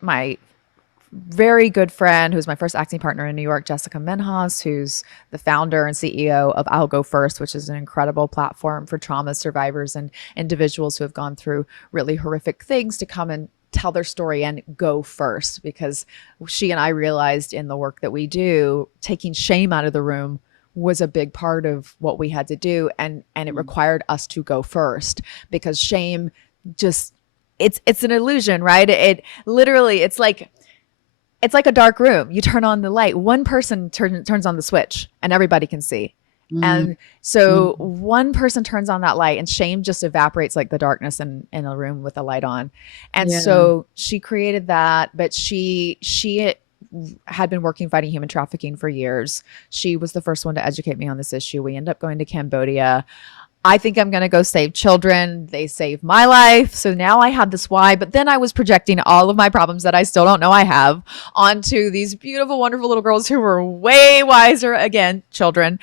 my very good friend who's my first acting partner in New York, Jessica Menhas, who's the founder and CEO of I'll Go First, which is an incredible platform for trauma survivors and individuals who have gone through really horrific things to come and tell their story and go first. Because she and I realized in the work that we do, taking shame out of the room was a big part of what we had to do. And it required us to go first, because shame just, it's an illusion, right? It literally, it's like a dark room. You turn on the light. One person turns on the switch and everybody can see. And so one person turns on that light and shame just evaporates like the darkness in a room with a light on. And so she created that, but she had been working fighting human trafficking for years. She was the first one to educate me on this issue. We ended up going to Cambodia. I think I'm going to go save children. They saved my life. So now I have this why, but then I was projecting all of my problems that I still don't know I have onto these beautiful, wonderful little girls who were way wiser. Again, children,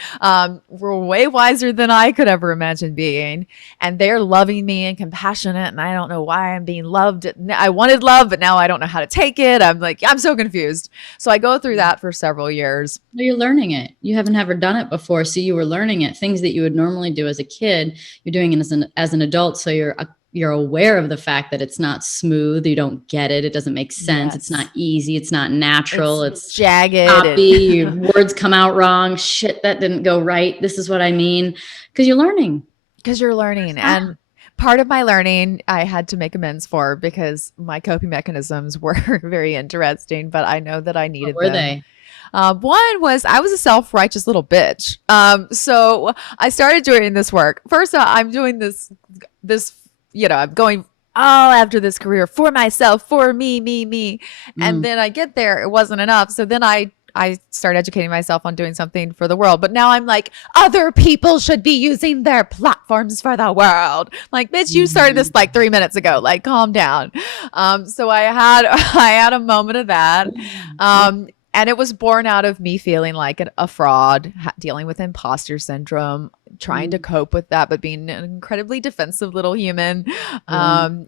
were way wiser than I could ever imagine being. And they're loving me and compassionate. And I don't know why I'm being loved. I wanted love, but now I don't know how to take it. I'm so confused. So I go through that for several years. Well, you're learning it. You haven't ever done it before. So you were learning it. Things that you would normally do as a kid, you're doing it as an adult. So you're aware of the fact that it's not smooth. You don't get it. It doesn't make sense. Yes. It's not easy. It's not natural. It's jagged. Your words come out wrong. Shit, that didn't go right. This is what I mean. Because you're learning. And part of my learning I had to make amends for, because my coping mechanisms were very interesting, but I know that I needed them. What were they? One was I was a self-righteous little bitch. So I started doing this work. First, I'm doing this, I'm going all after this career for myself, for me. And then I get there, it wasn't enough. So then I start educating myself on doing something for the world. But now I'm like, other people should be using their platforms for the world. Like, bitch, you started this like 3 minutes ago. Like, calm down. So I had a moment of that. And it was born out of me feeling like a fraud, dealing with imposter syndrome, trying to cope with that, but being an incredibly defensive little human. And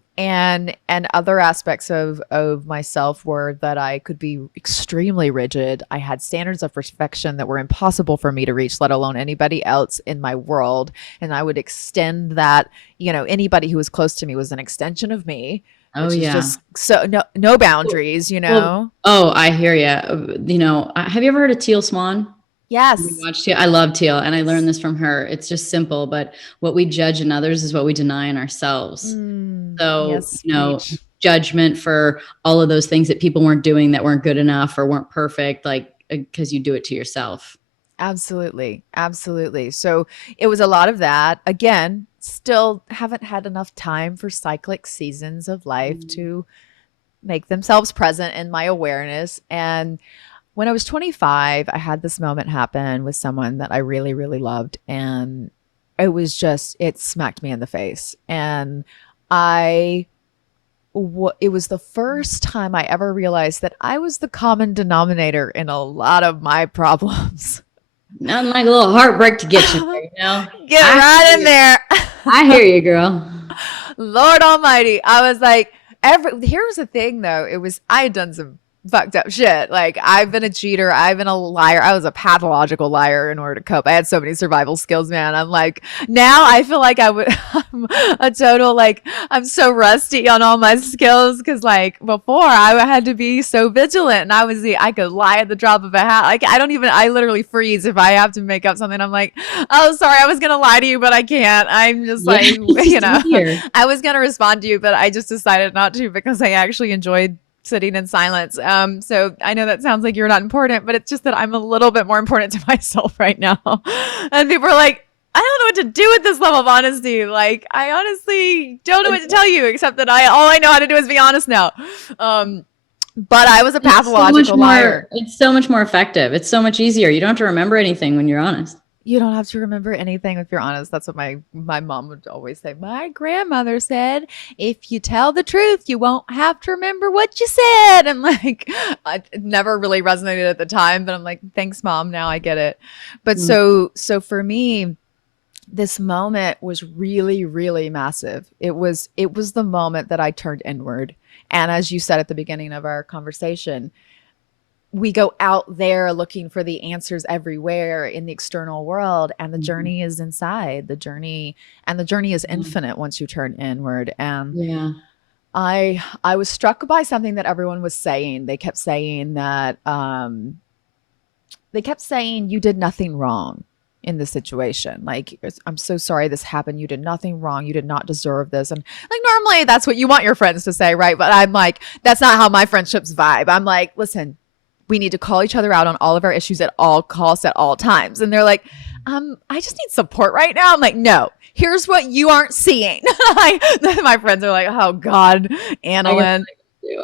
other aspects of myself were that I could be extremely rigid. I had standards of perfection that were impossible for me to reach, let alone anybody else in my world. And I would extend that, anybody who was close to me was an extension of me. Oh yeah. Just so no boundaries, Well, oh, I hear you. Have you ever heard of Teal Swan? Yes. I love Teal, and I learned this from her. It's just simple, but what we judge in others is what we deny in ourselves. So, yes, judgment for all of those things that people weren't doing, that weren't good enough or weren't perfect, like, because you do it to yourself. Absolutely. So it was a lot of that. Again, still haven't had enough time for cyclic seasons of life to make themselves present in my awareness. And when I was 25, I had this moment happen with someone that I really, really loved. And it smacked me in the face. And it was the first time I ever realized that I was the common denominator in a lot of my problems. Nothing like a little heartbreak to get you there, Get right in there. I hear you, girl. Lord Almighty. I was like, here's the thing though. I had done some fucked up shit. Like, I've been a cheater. I've been a liar. I was a pathological liar in order to cope. I had so many survival skills, man. I'm like, now I feel like I'm a total, like, I'm so rusty on all my skills. Cause like before I had to be so vigilant, and I could lie at the drop of a hat. Like, I literally freeze if I have to make up something. I'm like, oh, sorry, I was going to lie to you, but I can't. I'm just like, I was going to respond to you, but I just decided not to, because I actually enjoyed sitting in silence. So I know that sounds like you're not important, but it's just that I'm a little bit more important to myself right now. And people are like, I don't know what to do with this level of honesty. Like, I honestly don't know what to tell you, except that all I know how to do is be honest now. But I was a pathological liar. It's so much more effective. It's so much easier. You don't have to remember anything when you're honest. You don't have to remember anything if you're honest. That's what my mom would always say. My grandmother said, if you tell the truth, you won't have to remember what you said. And like, it never really resonated at the time, but I'm like, thanks, Mom. Now I get it. But so for me, this moment was really, really massive. It was the moment that I turned inward. And as you said at the beginning of our conversation, we go out there looking for the answers everywhere in the external world, and the journey is inside. The journey is infinite once you turn inward. And I was struck by something that everyone was saying. They kept saying that you did nothing wrong in this situation. Like, I'm so sorry this happened. You did nothing wrong. You did not deserve this. And like, normally that's what you want your friends to say, right? But I'm like, that's not how my friendships vibe. I'm like, listen, we need to call each other out on all of our issues at all costs at all times. And they're like, I just need support right now. I'm like, no, here's what you aren't seeing. My friends are like, oh God, Annalynne.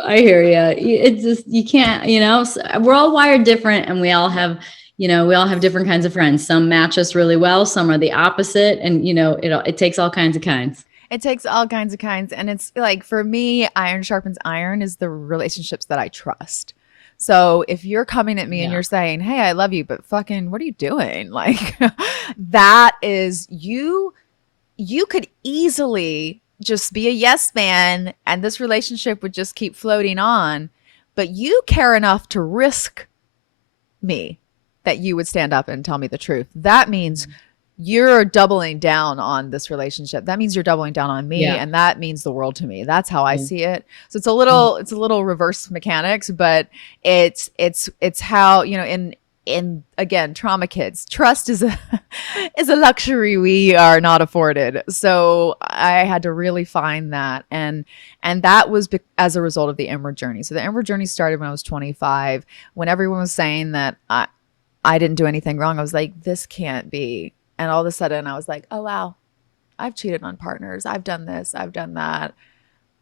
I hear you. It's just, you can't, we're all wired different, and we all have different kinds of friends. Some match us really well. Some are the opposite. And, it takes all kinds of kinds. It takes all kinds of kinds. And it's like, for me, iron sharpens iron is the relationships that I trust. So if you're coming at me and you're saying, hey, I love you, but fucking, what are you doing? Like, that is, you could easily just be a yes man and this relationship would just keep floating on. But you care enough to risk me that you would stand up and tell me the truth. That means you're doubling down on this relationship. That means you're doubling down on me. And that means the world to me. That's how I see it. So it's a little reverse mechanics, but it's how, in again, trauma kids, trust is a luxury we are not afforded. So I had to really find that. And that was as a result of the inward journey. So the inward journey started when I was 25, when everyone was saying that I didn't do anything wrong. I was like, this can't be. And all of a sudden I was like, oh, wow, I've cheated on partners. I've done this. I've done that.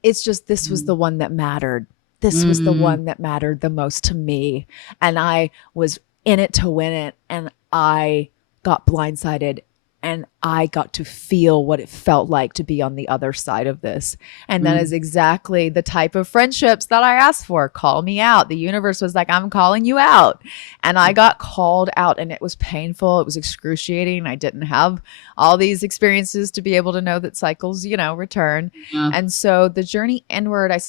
It's just, this was the one that mattered. This was the one that mattered the most to me. And I was in it to win it. And I got blindsided, and I got to feel what it felt like to be on the other side of this. And that is exactly the type of friendships that I asked for. Call me out. The universe was like, I'm calling you out. And I got called out, and it was painful. It was excruciating. I didn't have all these experiences to be able to know that cycles, return. And so the journey inward, I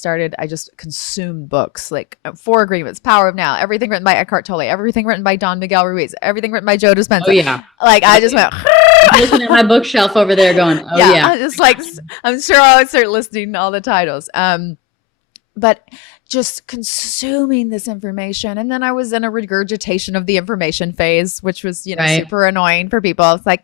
just consumed books like Four Agreements, Power of Now, everything written by Eckhart Tolle, everything written by Don Miguel Ruiz, everything written by Joe Dispenza. Oh, yeah. Like, I just went... I'm looking at my bookshelf over there going, oh yeah. I'm just like, I'm sure I'll start listing all the titles. But just consuming this information. And then I was in a regurgitation of the information phase, which was, super annoying for people. It's like,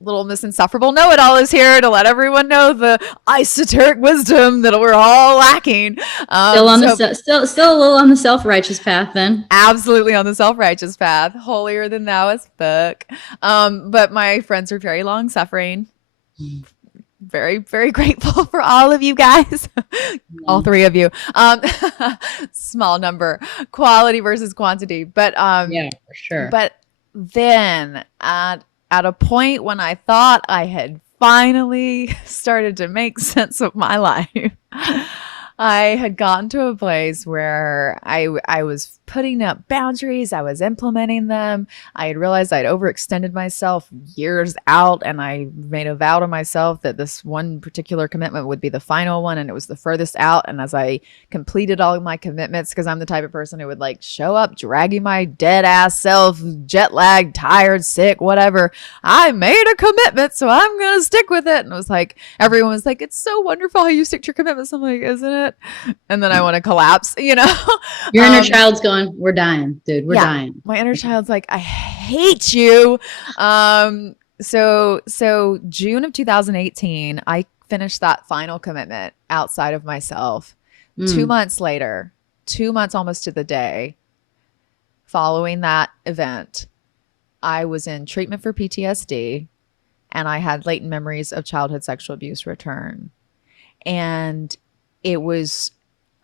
little Miss Insufferable Know-It-All is here to let everyone know the esoteric wisdom that we're all lacking. Still a little on the self-righteous path then. Absolutely on the self-righteous path. Holier than thou as fuck. But my friends are very long-suffering. Very, very grateful for all of you guys. All three of you. Small number. Quality versus quantity. But yeah, for sure. But then at a point when I thought I had finally started to make sense of my life, I had gotten to a place where I was putting up boundaries. I was implementing them. I had realized I'd overextended myself years out, and I made a vow to myself that this one particular commitment would be the final one, and it was the furthest out. And as I completed all of my commitments, because I'm the type of person who would like show up dragging my dead ass self, jet lagged, tired, sick, whatever, I made a commitment, so I'm gonna stick with it. And it was like, everyone was like, it's so wonderful how you stick to your commitments. I'm like, isn't it? And then I want to collapse, Your inner child's going, we're dying, dude. We're dying. My inner child's like, I hate you. So June of 2018, I finished that final commitment outside of myself. 2 months later, 2 months almost to the day following that event, I was in treatment for PTSD, and I had latent memories of childhood sexual abuse return. And it was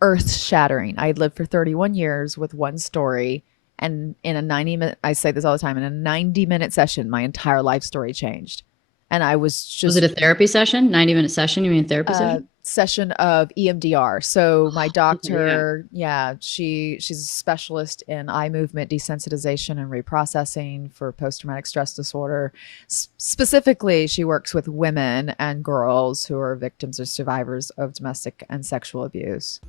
earth-shattering. I had lived for 31 years with one story, and in a 90-minute, I say this all the time, in a 90-minute session, my entire life story changed. And I was just... Was it a therapy session? 90-minute session? You mean therapy session? Session of EMDR. So my doctor, she's a specialist in eye movement desensitization and reprocessing for post-traumatic stress disorder. Specifically, she works with women and girls who are victims or survivors of domestic and sexual abuse.